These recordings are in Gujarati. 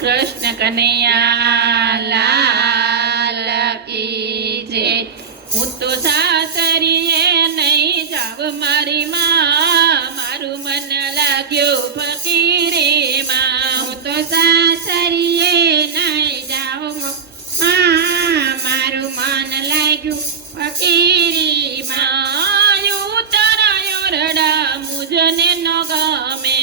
કૃષ્ણ કનૈયા લાલ કી જય. હું તો સાસરીએ નહીં જાવ મારી માં, મારું મન લાગ્યું ફકીરીમાં. હું તો સાસરીએ નહીં જાઉં માં, મારું મન લાગ્યું ફકીરીમાં. તારા યોરડા મુજને ન ગમે,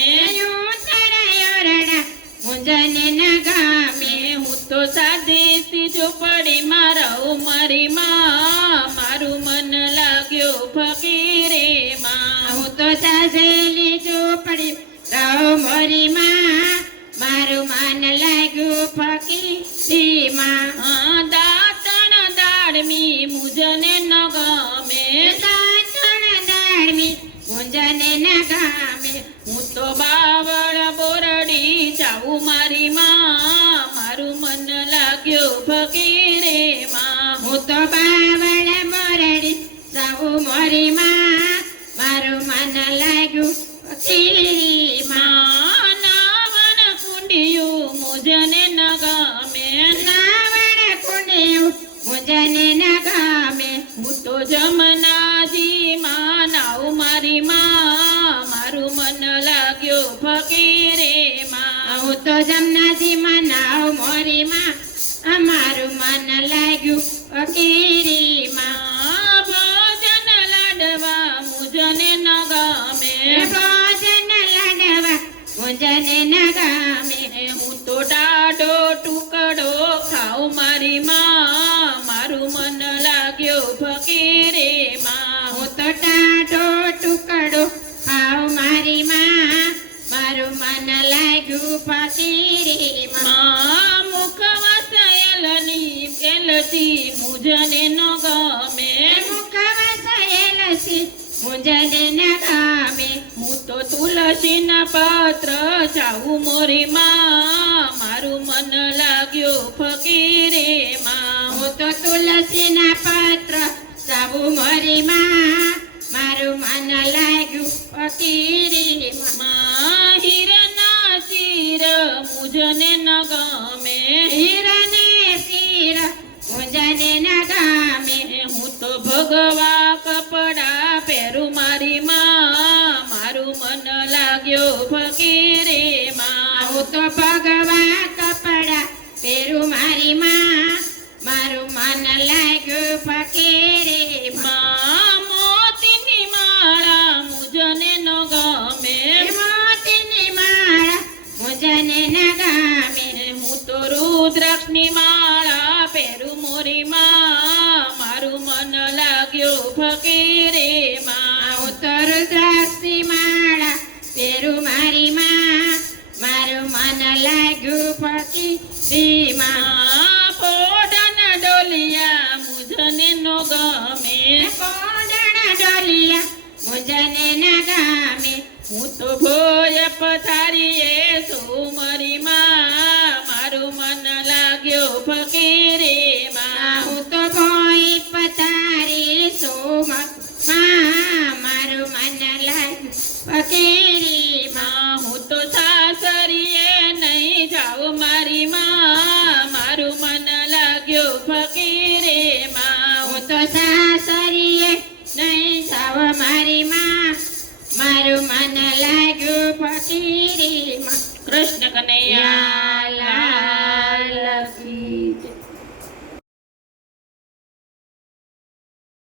મુજને ન ગમે. હું તો સાદેસી ઝૂંપડીમાં રહું મારી માં, મારું મન લાગ્યું ફકીરીમાં. હું તો સાસેલી ઝૂંપડી રહું મારી માં, મારું મન લાગ્યું ફકીરીમાં. દાંતણ દાળમી મુજને ન ગમે, મુજને ન ગમે. હું તો બાવળ બોરડી જાઉં મારી માં, મારું મન લાગ્યું ફકીરીમાં. હું તો બાવળ મોરડી સૌ મોરી માં, મારું મન લાગ્યું ફકીરીમાં. નાવણ કુંડિયું મુજને ન ગમે, નાવણ કુંડિયું મુજને ન ગમે. હું તો જમનાજીમાં નાઉં મારી માં, મારું મન લાગ્યું ફકીરીમાં. હું તો જમનાજીમાં નાવ મોરી માં, અમારું મન લાગ્યું ફકીરીમાં. ભોજન લાડવા મુજને ન ગમે, ભોજન લાડવા મુજને ન ગમે. હું તો ડાઢો ટુકડો ખાઉં મારી માં, મારું મન લાગ્યું ફકીરીમાં. હું તો ટાઢો ટુકડો ખાવ મારી માં, મારું મન લાગ્યું ફકીરીમાં. મુખમાં સયેલની કેલસી મુજને ન ગમે, મુખવસેલસી મુજને ન ગમે. હું તો તુલસીના પત્ર ચાવું મોરી માં, મારું મન લાગ્યું ફકીરીમાં. હું તો તુલસીના પત્ર સૌ મોરી માં, મારું મન લાગ્યું ફકીરીમાં. હીરના ચીર મુજને ન ગમે, હીરાને શિર મુજને ન ગમે. હું તો ભગવા કપડા પહેરું મારી માં, મારું મન લાગ્યું ફકીરીમાં. હું તો ભગવા કપડા પહેરું મારી માં, મારું મન લાગ્યું ફકીરીમાં. મોતીની માળા મુજને ન ગમે, મોતીની માળા મુજને ન ગમે. હું તો રુદ્રાક્ષની માળા પહેરું મોરી માં, મારું મન લાગ્યું ફકીરીમાં. હું તો રુદ્રાક્ષની માળા પહેરું મારી માં, મારું મન લાગ્યું ફકીરીમાં. પોઢન ડોલિયા મુજને ન ગમે, કોડણ ડોલિયા મુજને ન ગમે. હું તો ભોય પથારીએ છું મારી માં, મારું મન લાગ્યું ફકીર